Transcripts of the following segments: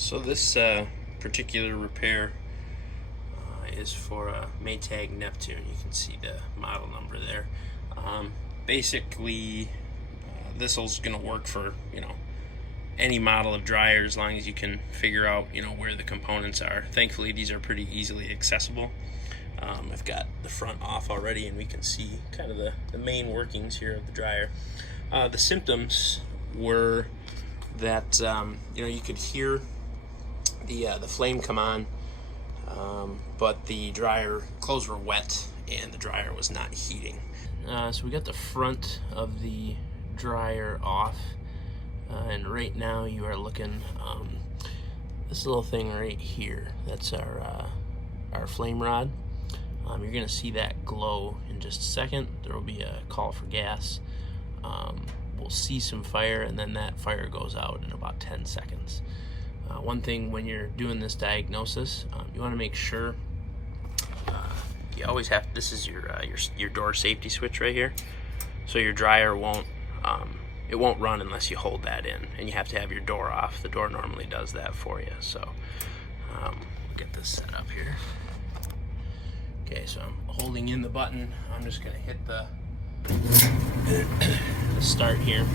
So this particular repair is for a Maytag Neptune. You can see the model number there. Basically, this is going to work for any model of dryer as long as you can figure out where the components are. Thankfully, these are pretty easily accessible. I've got the front off already, and we can see kind of the main workings here of the dryer. The symptoms were that you could hear the flame come on, but the dryer clothes were wet and the dryer was not heating. So we got the front of the dryer off, and right now you are looking this little thing right here. That's our flame rod. You're gonna see that glow in just a second. There will be a call for gas. We'll see some fire, and then that fire goes out in about 10 seconds. One thing when you're doing this diagnosis, you want to make sure you always have. This is your door safety switch right here, so your dryer won't run unless you hold that in, and you have to have your door off. The door normally does that for you. So get this set up here. Okay, so I'm holding in the button. I'm just gonna hit the start here.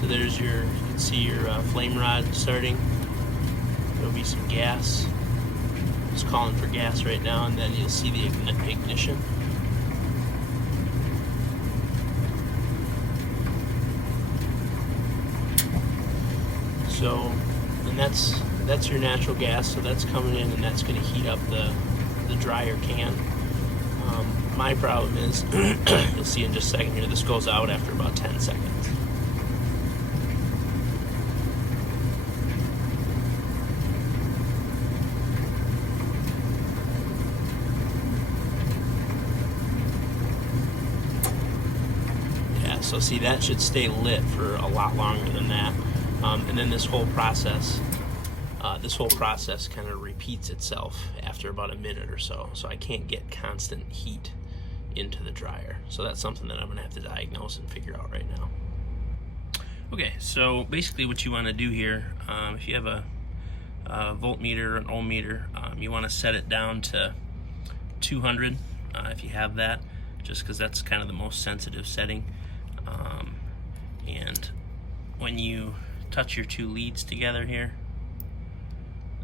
So there's you can see your flame rod starting. There'll be some gas. It's calling for gas right now, and then you'll see the ignition. So, and that's your natural gas, so that's coming in and that's going to heat up the dryer can. My problem is, you'll see in just a second here, this goes out after about 10 seconds. Yeah, so see, that should stay lit for a lot longer than that. And then this whole process kind of repeats itself after about a minute or so. So I can't get constant heat into the dryer. So that's something that I'm gonna have to diagnose and figure out right now. Okay, so basically what you wanna do here, if you have a voltmeter or an ohm meter, you wanna set it down to 200 if you have that, just because that's kind of the most sensitive setting. And when you touch your two leads together here,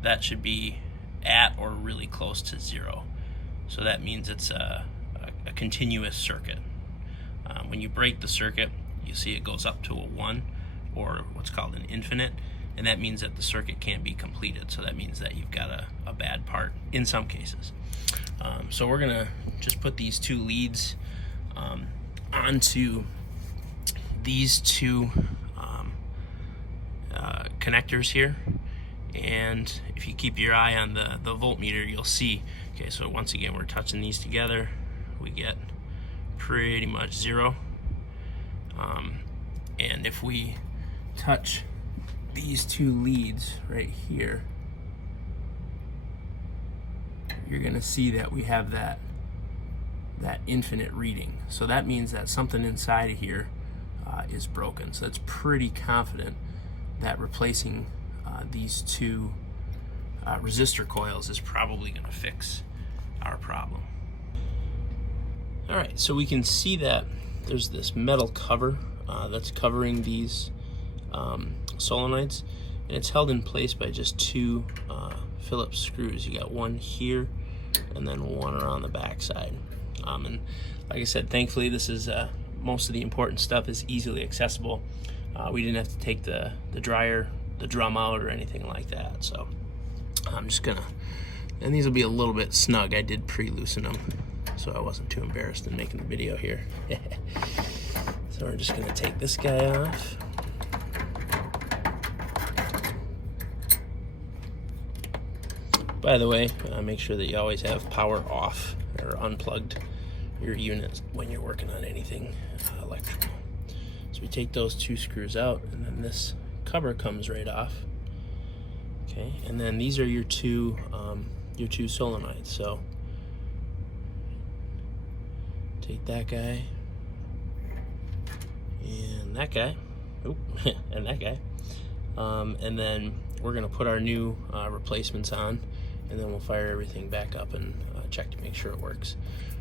that should be at or really close to 0. So that means it's a continuous circuit. When you break the circuit, you see it goes up to a 1, or what's called an infinite, and that means that the circuit can't be completed. So that means that you've got a bad part in some cases. So we're gonna just put these two leads onto these two connectors here, and if you keep your eye on the voltmeter, you'll see, okay, so once again we're touching these together, we get pretty much 0, and if we touch these two leads right here, you're gonna see that we have that infinite reading. So that means that something inside of here is broken. So that's pretty confident that replacing these two resistor coils is probably going to fix our problem. All right, so we can see that there's this metal cover that's covering these solenoids, and it's held in place by just two Phillips screws. You got one here and then one around the back side. And like I said, thankfully this is most of the important stuff is easily accessible. We didn't have to take the dryer, the drum out, or anything like that. So I'm just gonna, and these will be a little bit snug. I did pre-loosen them, so I wasn't too embarrassed in making the video here. So we're just gonna take this guy off. By the way, make sure that you always have power off or unplugged your unit when you're working on anything electrical. So we take those two screws out, and then this cover comes right off. Okay, and then these are your two solenoids. So take that guy, and that guy, oop, and that guy. And then we're gonna put our new replacements on, and then we'll fire everything back up and check to make sure it works.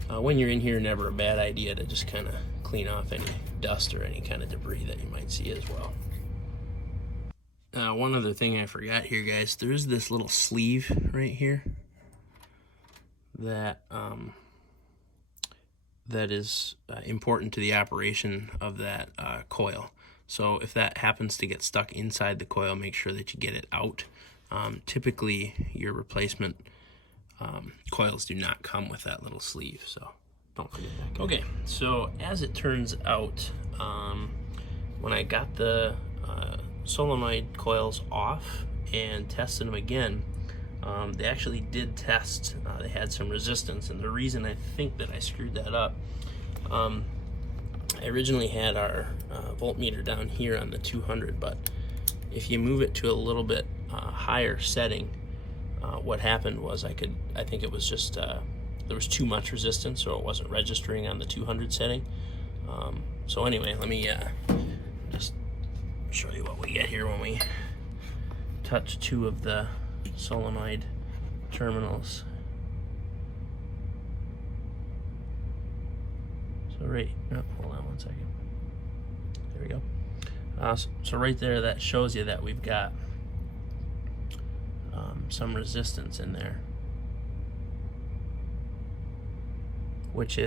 When you're in here, never a bad idea to just kind of clean off any dust or any kind of debris that you might see as well. One other thing I forgot here, guys, there's this little sleeve right here that that is important to the operation of that coil. So if that happens to get stuck inside the coil, make sure that you get it out. Typically, your replacement coils do not come with that little sleeve, so don't forget that. Okay, so as it turns out, when I got the solenoid coils off and tested them again, they actually did test. They had some resistance, and the reason I think that I screwed that up, I originally had our voltmeter down here on the 200, but if you move it to a little bit higher setting, what happened was I think it was just there was too much resistance, so it wasn't registering on the 200 setting. So anyway, let me just show you what we get here when we touch two of the solenoid terminals. So right, hold on one second. There we go. So right there, that shows you that we've got some resistance in there, which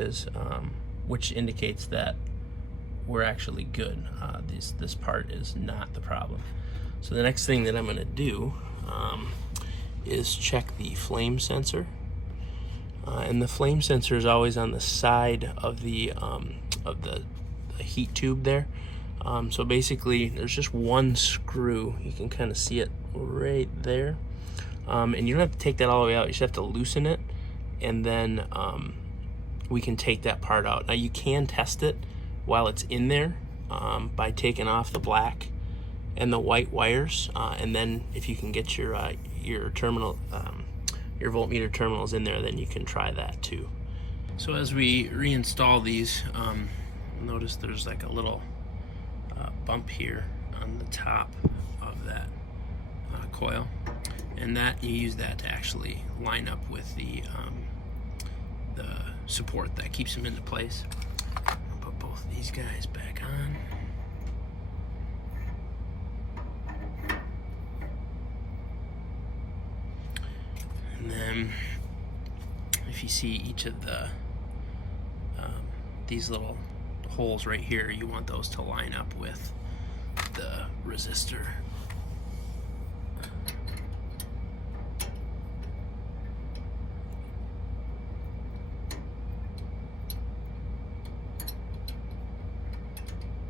indicates that we're actually good. This part is not the problem. So the next thing that I'm going to do is check the flame sensor, and the flame sensor is always on the side of the heat tube there. So basically, there's just one screw. You can kind of see it right there, and you don't have to take that all the way out. You just have to loosen it, and then we can take that part out. Now you can test it while it's in there by taking off the black and the white wires, and then if you can get your terminal, your voltmeter terminals in there, then you can try that too. So as we reinstall these, notice there's like a little bump here on the top of that coil, and that you use that to actually line up with the support that keeps them into place. I'll put both of these guys back on. And then if you see each of the these little holes right here, you want those to line up with the resistor.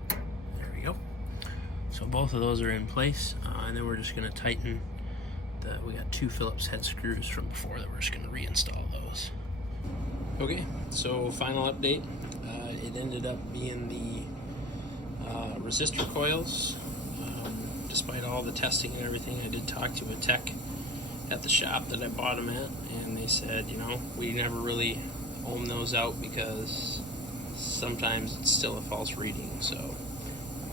There we go. So both of those are in place, and then we're just going to tighten we got two Phillips head screws from before that we're just going to reinstall those. Okay, so final update. It ended up being the resistor coils. Despite all the testing and everything, I did talk to a tech at the shop that I bought them at, and they said, you know, we never really ohm those out because sometimes it's still a false reading. So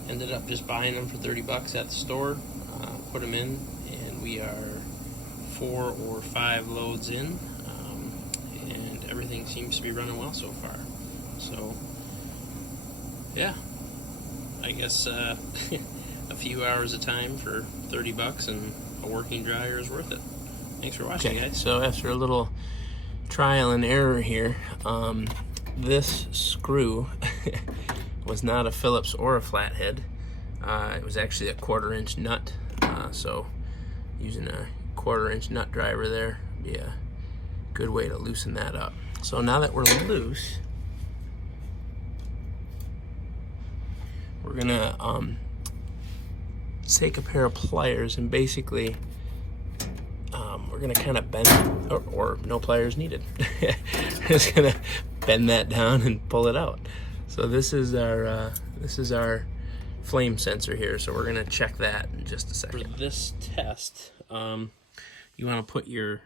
ended up just buying them for 30 bucks at the store, put them in, and we are 4 or 5 loads in, and everything seems to be running well so far. So yeah, I guess a few hours of time for 30 bucks and a working dryer is worth it. Thanks for watching, guys. So after a little trial and error here, this screw was not a Phillips or a flathead. It was actually a 1/4 inch nut, so using a 1/4 inch nut driver there would be a good way to loosen that up. So now that we're loose, we're gonna take a pair of pliers and basically we're gonna kind of bend, or no pliers needed. Just gonna bend that down and pull it out. So this is our flame sensor here. So we're gonna check that in just a second. For this test, you want to put your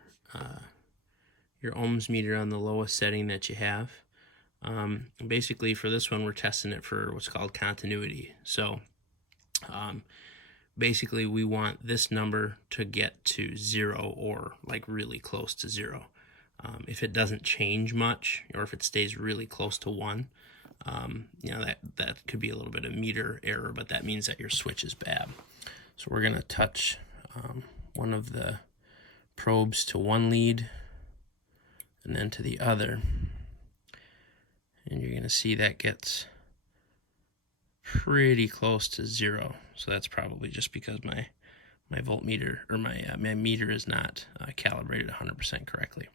ohms meter on the lowest setting that you have, Basically for this one, we're testing it for what's called continuity. So basically we want this number to get to 0 or like really close to 0. If it doesn't change much, or if it stays really close to 1, you know, that could be a little bit of meter error, but that means that your switch is bad. So we're going to touch one of the probes to one lead and then to the other, and you're going to see that gets pretty close to 0. So that's probably just because my voltmeter, or my meter is not calibrated 100% correctly.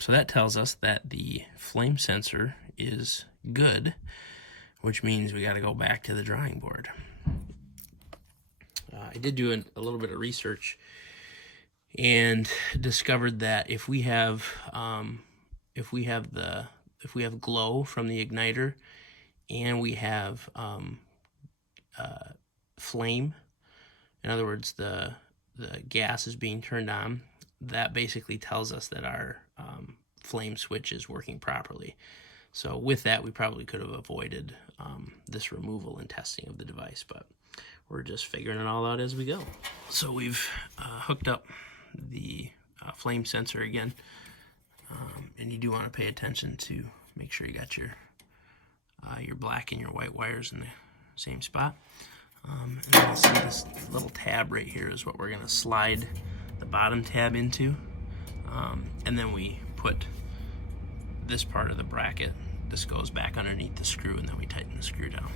So that tells us that the flame sensor is good, which means we got to go back to the drawing board. I did do a little bit of research and discovered that if we have glow from the igniter and we have flame, in other words, the gas is being turned on, that basically tells us that our flame switch is working properly. So with that, we probably could have avoided this removal and testing of the device, but we're just figuring it all out as we go. So we've hooked up the flame sensor again, and you do want to pay attention to make sure you got your black and your white wires in the same spot. And then you'll see this little tab right here is what we're going to slide the bottom tab into, and then we put this part of the bracket. This goes back underneath the screw, and then we tighten the screw down.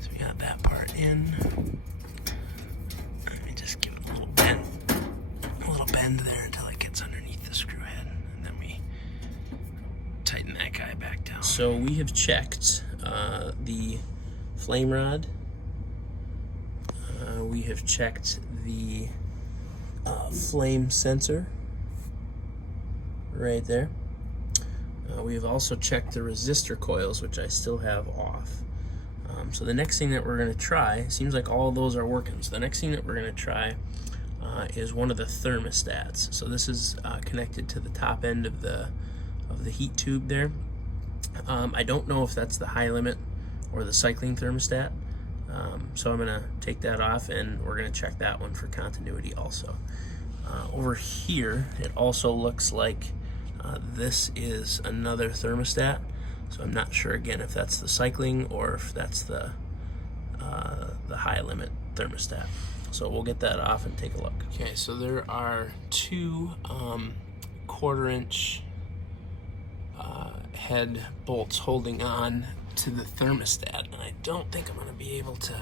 So we got that part in. Let me just give it a little bend there until it gets underneath the screw head, and then we tighten that guy back down. So we have checked the flame rod. We have checked the flame sensor right there. We have also checked the resistor coils, which I still have off. So the next thing that we're going to try, seems like all of those are working. So the next thing that we're going to try is one of the thermostats. So this is connected to the top end of the heat tube there. I don't know if that's the high limit or the cycling thermostat. So I'm going to take that off, and we're going to check that one for continuity also. Over here, it also looks like this is another thermostat. So I'm not sure again if that's the cycling or if that's the high limit thermostat. So we'll get that off and take a look. Okay, so there are two 1/4 inch head bolts holding on to the thermostat, and I don't think I'm going to be able to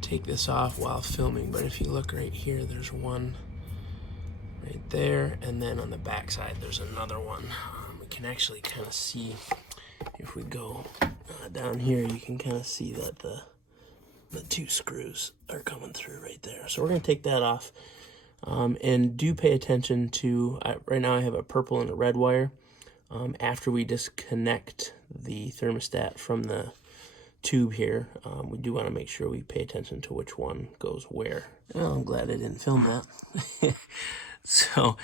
take this off while filming, but if you look right here, there's one right there, and then on the back side there's another one. We can actually kind of see, if we go down here, you can kind of see that the two screws are coming through right there. So we're going to take that off, and do pay attention to, right now I have a purple and a red wire. After we disconnect the thermostat from the tube here, we do want to make sure we pay attention to which one goes where. Well, I'm glad I didn't film that. So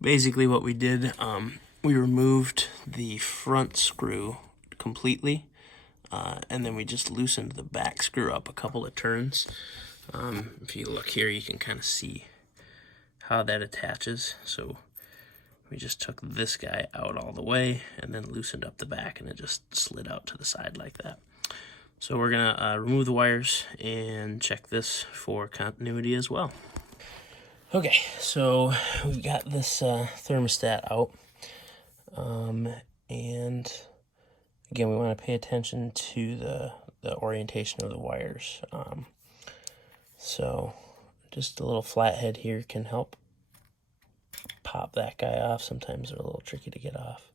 basically what we did, we removed the front screw completely, and then we just loosened the back screw up a couple of turns. If you look here, you can kind of see how that attaches. So we just took this guy out all the way and then loosened up the back, and it just slid out to the side like that. So we're gonna remove the wires and check this for continuity as well. Okay, so we've got this thermostat out, and again, we want to pay attention to the orientation of the wires. So just a little flathead here can help pop that guy off. Sometimes they're a little tricky to get off.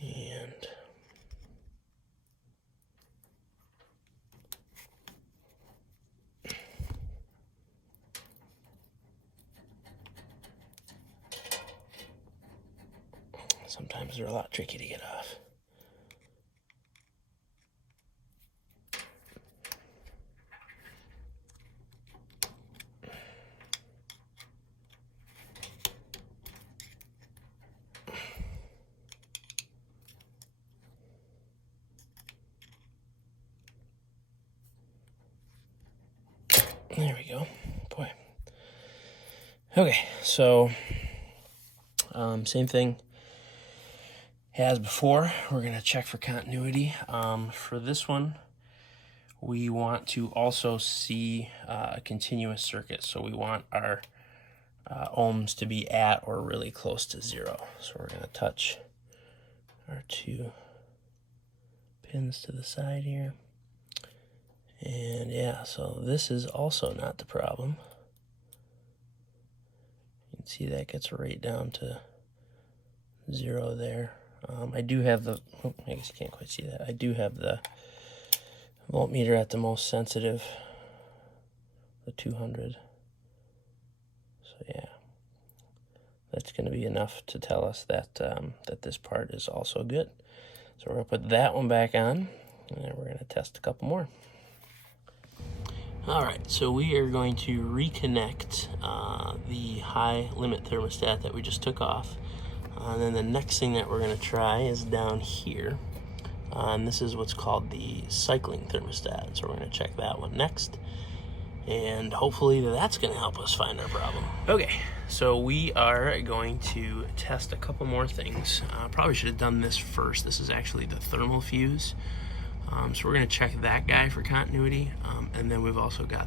And Sometimes they're a lot tricky to get off. There we go. Boy. Okay, so same thing as before. We're going to check for continuity. For this one, we want to also see a continuous circuit. So we want our ohms to be at or really close to 0. So we're going to touch our 2 pins to the side here. And yeah, so this is also not the problem. You can see that gets right down to 0 there. I do have the, oh, I guess you can't quite see that. I do have the voltmeter at the most sensitive, the 200. So yeah, that's going to be enough to tell us that that this part is also good. So we're going to put that one back on, and then we're going to test a couple more. Alright, so we are going to reconnect the high limit thermostat that we just took off. And then the next thing that we're going to try is down here. And this is what's called the cycling thermostat. So we're going to check that one next. And hopefully that's going to help us find our problem. Okay, so we are going to test a couple more things. Probably should have done this first. This is actually the thermal fuse. So we're going to check that guy for continuity, and then we've also got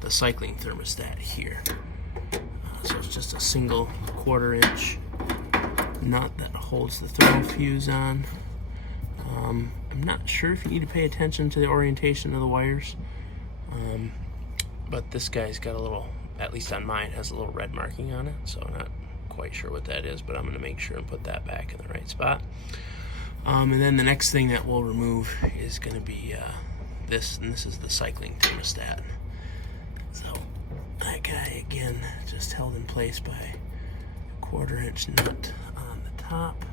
the cycling thermostat here. So it's just a single 1/4 inch nut that holds the thermal fuse on. I'm not sure if you need to pay attention to the orientation of the wires, but this guy's got a little, at least on mine, has a little red marking on it, so I'm not quite sure what that is, but I'm going to make sure and put that back in the right spot. And then the next thing that we'll remove is going to be this, and this is the cycling thermostat. So that guy, again, just held in place by a 1/4 inch nut on the top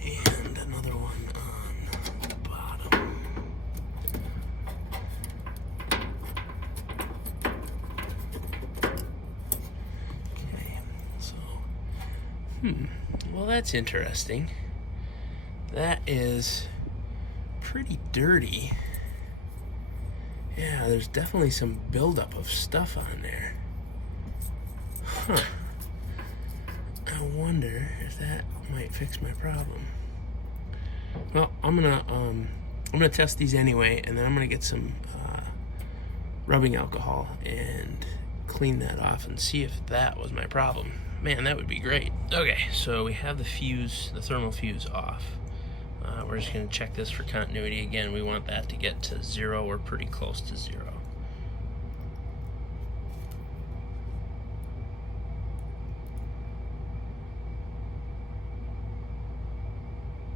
and another one on the bottom. Okay, so, well, that's interesting. That is pretty dirty. Yeah, there's definitely some buildup of stuff on there. Huh. I wonder if that might fix my problem. Well, I'm gonna test these anyway, and then I'm gonna get some rubbing alcohol and clean that off and see if that was my problem. Man, that would be great. Okay, so we have the fuse, the thermal fuse off. We're just going to check this for continuity. Again, we want that to get to 0 or pretty close to 0.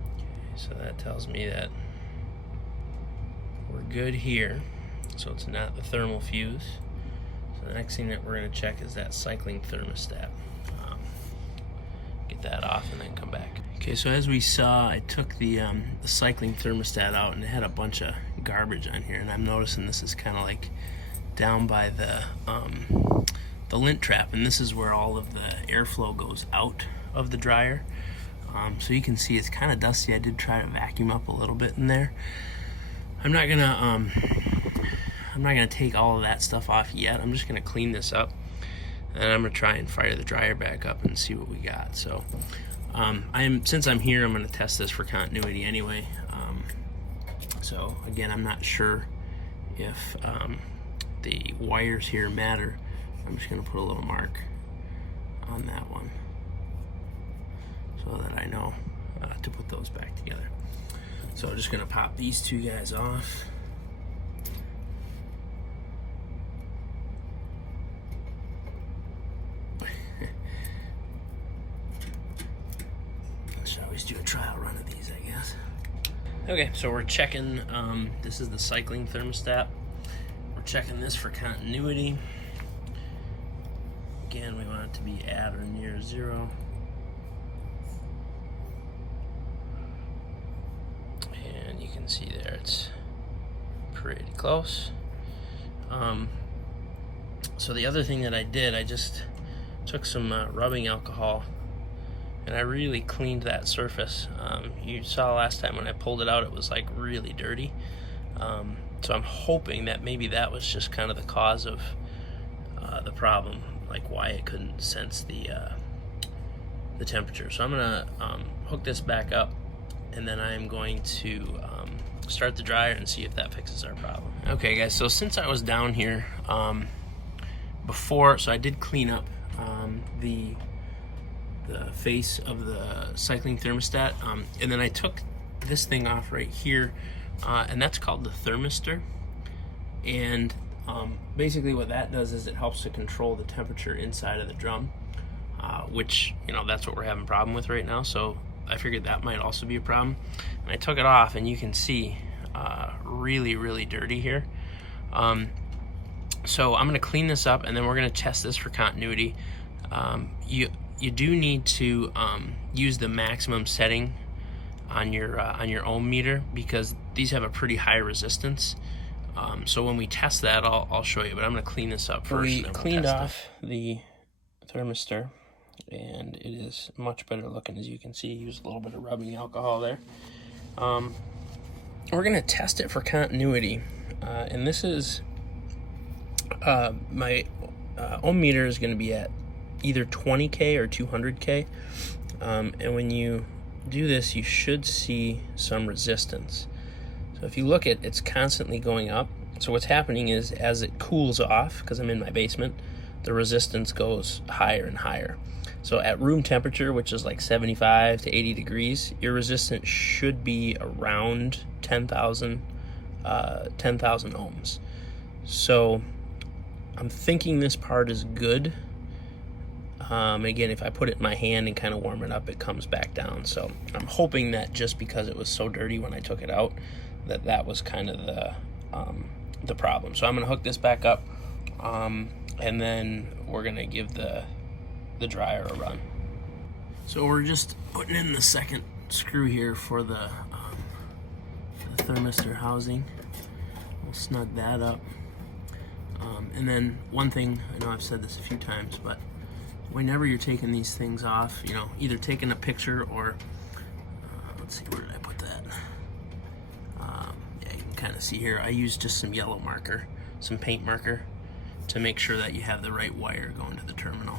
Okay, so that tells me that we're good here. So it's not the thermal fuse. So the next thing that we're going to check is that cycling thermostat. Get that off and then come back. Okay, so as we saw, I took the cycling thermostat out, and it had a bunch of garbage on here, and I'm noticing this is kind of like down by the lint trap, and this is where all of the airflow goes out of the dryer. So you can see it's kind of dusty. I did try to vacuum up a little bit in there. I'm not gonna take all of that stuff off yet. I'm just gonna clean this up, and I'm gonna try and fire the dryer back up and see what we got. So since I'm here, I'm gonna test this for continuity anyway. So again, I'm not sure if the wires here matter. I'm just gonna put a little mark on that one so that I know to put those back together. So I'm just gonna pop these two guys off. Should always do a trial run of these, I guess. Okay, so we're checking, this is the cycling thermostat. We're checking this for continuity. Again, we want it to be at or near 0. can see there, it's pretty close. So the other thing that I did, I just took some rubbing alcohol and I really cleaned that surface. You saw last time when I pulled it out, it was like really dirty. So I'm hoping that maybe that was just kind of the cause of the problem, like why it couldn't sense the temperature. So I'm gonna hook this back up, and then I'm going to start the dryer and see if that fixes our problem. Okay guys, so since I was down here before, so I did clean up the face of the cycling thermostat, and then I took this thing off right here, and that's called the thermistor. And basically what that does is it helps to control the temperature inside of the drum, which, you know, that's what we're having a problem with right now. So I figured that might also be a problem. And I took it off, and you can see really dirty here. So I'm going to clean this up, and then we're going to test this for continuity. You do need to use the maximum setting on your ohm meter, because these have a pretty high resistance. So when we test that, I'll show you, but I'm going to clean this up first. We cleaned off the thermistor, and it is much better looking, as you can see. Use a little bit of rubbing alcohol there. We're going to test it for continuity, and this is my ohm meter is going to be at either 20K or 200K, and when you do this, you should see some resistance. So if you look at, it's constantly going up. So what's happening is, as it cools off, because I'm in my basement, the resistance goes higher and higher. So at room temperature, which is like 75 to 80 degrees, your resistance should be around 10,000 ohms. So I'm thinking this part is good. Again, if I put it in my hand and kind of warm it up, it comes back down. So I'm hoping that just because it was so dirty when I took it out, that was kind of the problem. So I'm going to hook this back up, and then we're going to give the dryer a run. So we're just putting in the second screw here for the thermistor housing. We'll snug that up. And then one thing, I know I've said this a few times, but whenever you're taking these things off, you know, either taking a picture or, let's see, where did I put that? Yeah, you can kind of see here, I use just some yellow marker, some paint marker, to make sure that you have the right wire going to the terminal.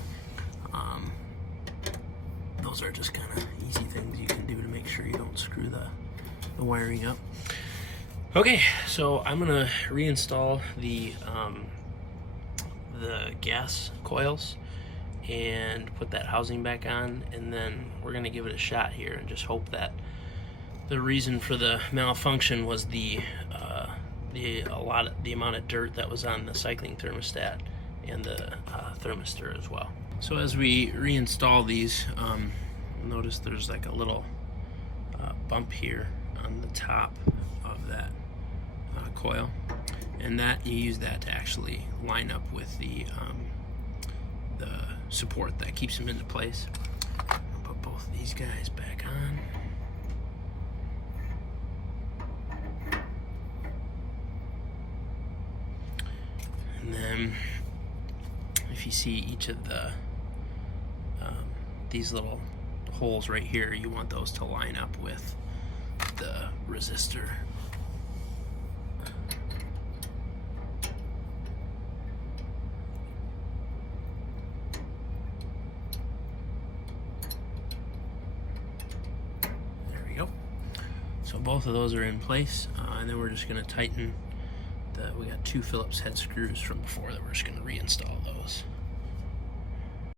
Those are just kind of easy things you can do to make sure you don't screw the wiring up. Okay, so I'm gonna reinstall the gas coils and put that housing back on, and then we're gonna give it a shot here and just hope that the reason for the malfunction was the amount of dirt that was on the cycling thermostat and the thermistor as well. So as we reinstall these, notice there's like a little bump here on the top of that coil, and that you use that to actually line up with the support that keeps them into place. I'll put both of these guys back on. And then if you see each of the these little holes right here, you want those to line up with the resistor. There we go. So both of those are in place, and then we're just going to tighten we got two Phillips head screws from before that we're just going to reinstall those.